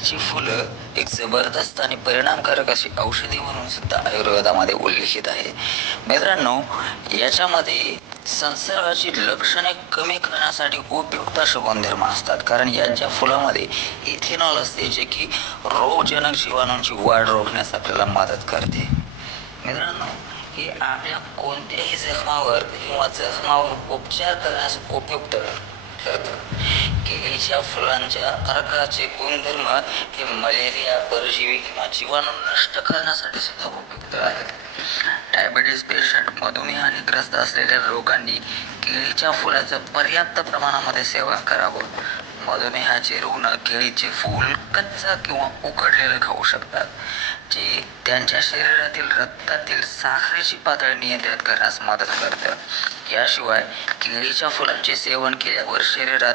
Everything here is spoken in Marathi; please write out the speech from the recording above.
केळीची फुलं एक जबरदस्त आणि परिणामकारक अशी औषधी म्हणून सुद्धा आयुर्वेदामध्ये उल्लेखित आहे. मित्रांनो याच्यामध्ये संसर्गाची लक्षणे कमी करण्यासाठी उपयुक्त असे गुणधर्म असतात. कारण यांच्या फुलामध्ये इथेनॉल असते जे की रोगजनक जीवाणूंची वाढ रोखण्यास आपल्याला मदत करते. मित्रांनो हे आपल्या कोणत्याही जखमावर किंवा जखमावर उपचार करण्यास उपयुक्त केळीच्या फुलांच्या अर्काचे गुणधर्म हे मलेरिया परजीवी किंवा जीवाणू नष्ट करण्यासाठी सुद्धा उपयुक्त आहेत. डायबिटीस पेशंट मधुमेहाने ग्रस्त असलेल्या लोकांनी केळीच्या फुलाचं पर्याप्त प्रमाणामध्ये सेवन करावं. मधुमेहाचे रुग्ण केळीचे फूल कच्चा किंवा उकडलेलं खाऊ शकतात जे त्यांच्या शरीरातील रक्तातील साखरेची पातळी नियंत्रित करण्यास मदत करतं. याशिवाय केळीच्या फुलांचे सेवन केल्यावर शरीरात